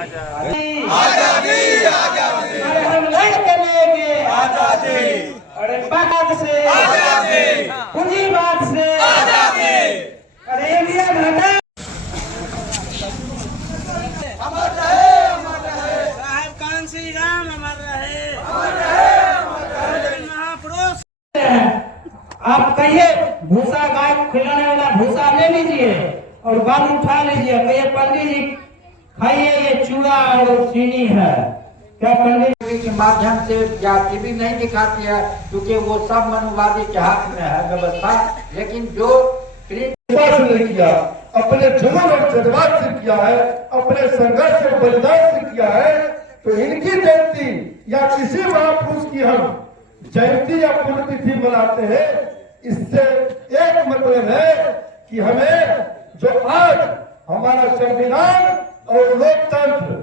आजादी आजादी अरे हम लड़के लेंगे आजादी अरे बात से आजादी पूंजीवाद से आजादी अरे इंडिया घाटा अमर रहे साहब कांसी राम अमर रहे महापुरुष। आप कहिए भूसा गाय खिलाने वाला भूसा ले लीजिए और बाल उठा लीजिए, कहिए पंडित जी खाइए ये चूड़ा और चीनी है। क्या पंडित के माध्यम से या टीवी नहीं दिखाती है क्योंकि वो सब मनुवादी के हाथ में है व्यवस्था, लेकिन जो नहीं किया, अपने जुनून और जज्बात से किया है, अपने संघर्ष और बलिदान से किया है, तो इनकी जयंती या किसी महापुरुष की हम जयंती या पुण्यतिथि मनाते हैं। इससे एक मतलब है कि हमें जो आज हमारा संविधान और लोकतंत्र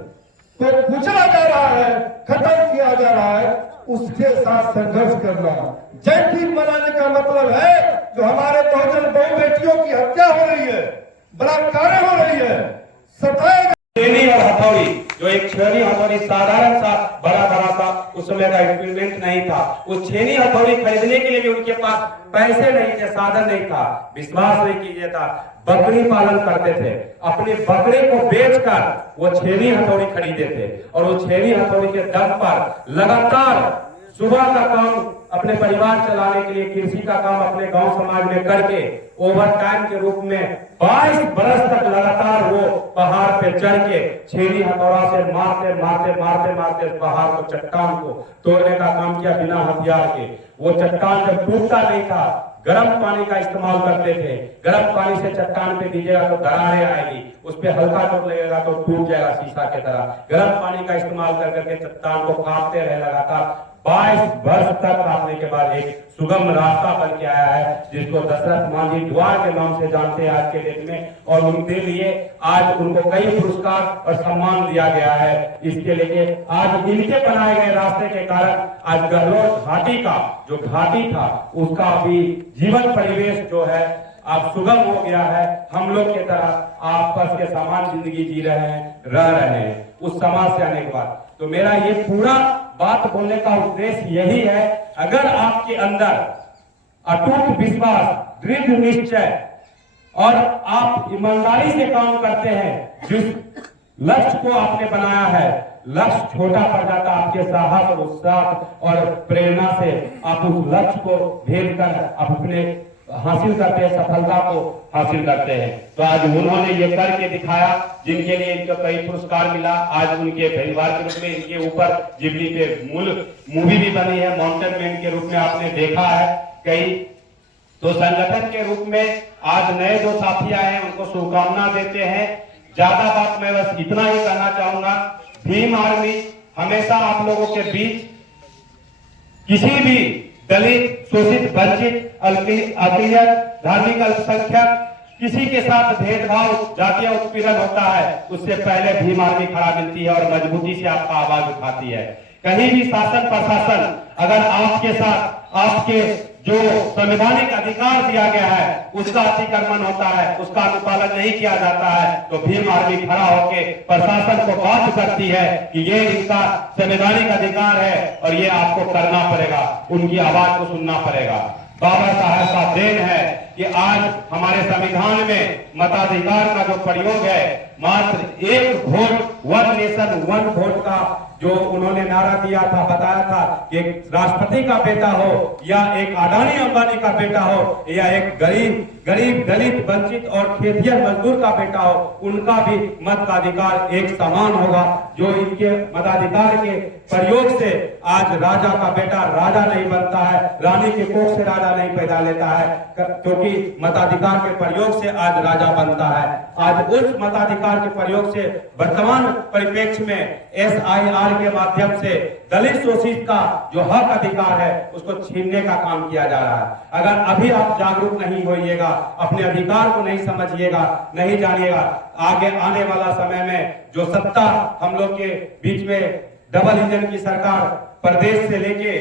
तो कुचला जा रहा है, खत्म किया जा रहा है, उसके साथ संघर्ष करना। जयंती मनाने का मतलब है जो हमारे बहुजन बहु बेटियों की हत्या हो रही है, बलात्कार हो रही है, सताए छेनी और हथौड़ी, जो एक छेनी हथौड़ी साधारण सा बड़ा सा उस समय का इक्विपमेंट नहीं था। उस छेनी हथौड़ी खरीदने के लिए भी उनके पास पैसे नहीं थे, साधन नहीं था, विश्वास नहीं कीजिए था। बकरी पालन करते थे, अपने बकरे को बेचकर वो छेनी हथौड़ी खरीदे थे और वो छेनी हथौड़ी के दम पर लगातार सुबह का काम अपने परिवार चलाने के लिए, कृषि का काम अपने गांव समाज में करके ओवर टाइम के रूप में 22 बरस तक लगातार वो पहाड़ पे चढ़ के छेनी हथौड़ा से मारते पहाड़ को, चट्टान को तोड़ने का काम किया बिना हथियार के। वो चट्टान जब टूटता नहीं था, गर्म पानी का इस्तेमाल करते थे। गर्म पानी से चट्टान पे दीजिएगा तो दरारें आएगी, उस पे हल्का चोट लगेगा तो टूट जाएगा शीशा की तरह। गर्म पानी का इस्तेमाल कर करके चट्टान को काटते रहे लगातार। 22 वर्ष तक काटने के बाद एक सुगम रास्ता बन के आया है, जिसको दशरथ मांझी द्वार के नाम से जानते हैं आज के डेट में। और उनके लिए आज उनको कई पुरस्कार और सम्मान दिया गया है। इसके लिए आज इनके बनाए गए रास्ते के कारण आज गहलोत घाटी का जो घाटी था उसका भी जीवन परिवेश जो है अब सुगम हो गया है। हम लोग की तरह आपस के समान जिंदगी जी रहे हैं, रह रहे हैं उस समाज से आने के बाद। तो मेरा ये पूरा बात बोलने का उद्देश्य यही है, अगर आपके अंदर अटूट विश्वास, दृढ़ निश्चय और आप ईमानदारी से काम करते हैं, जिस लक्ष्य को आपने बनाया है, लक्ष्य छोटा पड़ जाता है आपके साहस और उत्साह और प्रेरणा से आप उस लक्ष्य को भेद कर अपने हासिल करते हैं, सफलता को हासिल करते हैं। तो आज उन्होंने ये करके दिखाया, जिनके लिए इनको कई पुरस्कार मिला। आज उनके परिवार के रूप में इनके ऊपर जिबली पे मूवी भी बनी है, माउंटेन मैन के रूप में आपने देखा है कई। तो संगठन के रूप में आज नए जो साथी आए हैं उनको शुभकामना देते हैं। ज्यादा बात मैं बस इतना ही कहना चाहूंगा, भीम आर्मी हमेशा आप लोगों के बीच किसी भी दलित, शोषित, वंचित, अल्पसंख्यक, धार्मिक अल्पसंख्यक, किसी के साथ भेदभाव, जातीय उत्पीड़न होता है, उससे पहले भीम आर्मी खड़ा मिलती है और मजबूती से आपका आवाज उठाती है। कहीं भी शासन प्रशासन अगर आपके साथ आपके जो संवैधानिक अधिकार दिया गया है उसका अतिक्रमण होता है, उसका अनुपालन नहीं किया जाता है, तो भीम आर्मी खड़ा होकर प्रशासन को बाध्य करती है कि ये इनका संवैधानिक अधिकार है और ये आपको करना पड़ेगा, उनकी आवाज को सुनना पड़ेगा। बाबा साहब का देन है कि आज हमारे संविधान में मताधिकार का जो प्रयोग है, मात्र एक vote, one nation one vote का जो उन्होंने नारा दिया था, बताया था कि एक राष्ट्रपति का बेटा हो या एक अडानी अंबानी का बेटा हो या एक गरीब दलित वंचित और खेतिहर मजदूर का बेटा हो, उनका भी मत का अधिकार एक समान होगा। जो इनके मताधिकार के प्रयोग से आज राजा का बेटा राजा नहीं बनता है, रानी के कोख से राजा नहीं पैदा लेता है, क्योंकि मताधिकार के प्रयोग से आज राजा बनता है। आज उस मताधिकार के प्रयोग से वर्तमान परिप्रेक्ष्य में SIR के माध्यम से दलित शोषित का जो हक अधिकार है उसको छीनने का काम किया जा रहा है। अगर अभी आप जागरूक नहीं होइएगा, अपने अधिकार को नहीं समझिएगा, नहीं जानिएगा, आगे आने वाला समय में जो सत्ता हम लोग के बीच में डबल इंजन की सरकार प्रदेश से लेके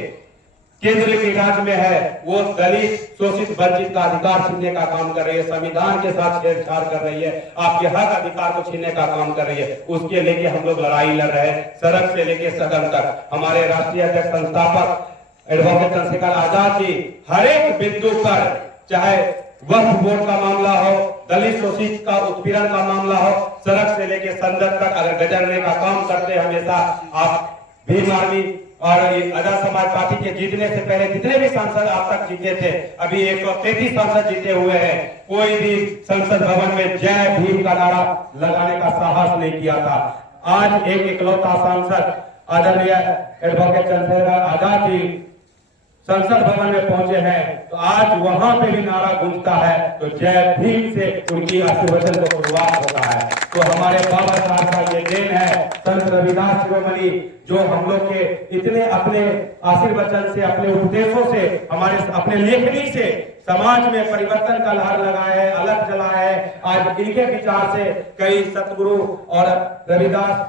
केंद्र के राज में है, वो दलित शोषित वंचित का अधिकार छीनने का काम कर रही है, संविधान के साथ छेड़छाड़ कर रही है, आपके हक अधिकार को छीनने का काम कर रही है। उसके लेके हम लोग लड़ाई लड़ रहे हैं, सड़क से लेके सदन तक। हमारे राष्ट्रीय अध्यक्ष संस्थापक एडवोकेट चंद्रशेखर आजाद जी हर एक बिंदु पर, चाहे वक्फ बोर्ड का मामला हो, दलित शोषित का उत्पीड़न का मामला हो, सड़क से लेके संसद तक अगर गजरने का काम करते हमेशा। आप भीम आर्मी और आजाद समाज पार्टी के जीतने से पहले जितने भी सांसद आप तक जीते थे, अभी 133 सांसद जीते हुए हैं, कोई भी संसद भवन में जय भीम का नारा लगाने का साहस नहीं किया था। आज एक इकलौता सांसद आदरणीय एडवोकेट चंद्रशेखर आजाद जी संसद भवन में पहुंचे हैं, तो आज वहां पे भी नारा गूंजता है, तो जय भीम से उनकी आशीर्वचन को शुरुआत होता है। तो हमारे बाबा साहब का ये देन है, संत रविदास शिरोमणि, जो हम लोग के इतने अपने आशीर्वचन से, अपने उपदेशों से, हमारे अपने लेखनी से समाज में परिवर्तन का लहर लगाए है, अलग जलाए है। आज इनके विचार से कई सतगुरु और रविदास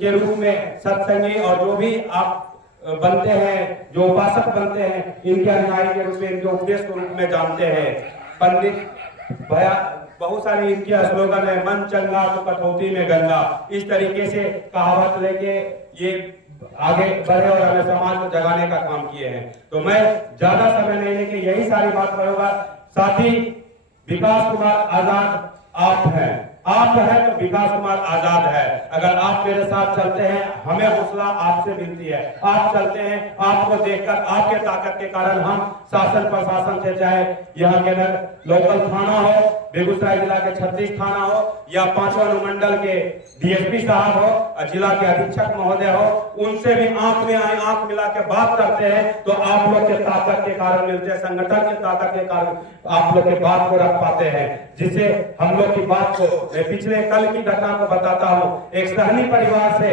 के रूप में सत्संगी और जो भी आप बनते हैं, जो उपासक बनते हैं, इनके अनुयायी के रूप में, इनके उपदेश के रूप में जानते हैं। पंडित भया बहुत सारी इनकी स्लोगन है, मन चंगा तो कटौती में गंगा, इस तरीके से कहावत लेके ये आगे बढ़े और हमें समाज को जगाने का काम किए हैं। तो मैं ज्यादा समय नहीं लेके यही सारी बात करूंगा। साथी विकास कुमार आजाद आप हैं, आप है तो विकास कुमार आजाद है। अगर आप मेरे साथ चलते हैं, हमें हौसला आपसे मिलती है। आप चलते हैं, आपको देखकर, आपके ताकत के कारण हम शासन प्रशासन से, चाहे यहाँ के लोकल थाना हो, बेगूसराय जिला के 36 थाना हो, या 5वां अनुमंडल के डीएसपी साहब हो, जिला के अधीक्षक महोदय हो, उनसे भी आंख में आंख मिला के बात करते हैं, तो आप लोग के ताकत के कारण मिलते हैं, संगठन के ताकत के कारण आप लोग के बात को रख पाते हैं, जिससे हम लोग की बात को, मैं पिछले कल की घटना को बताता हूँ। एक सहनी परिवार से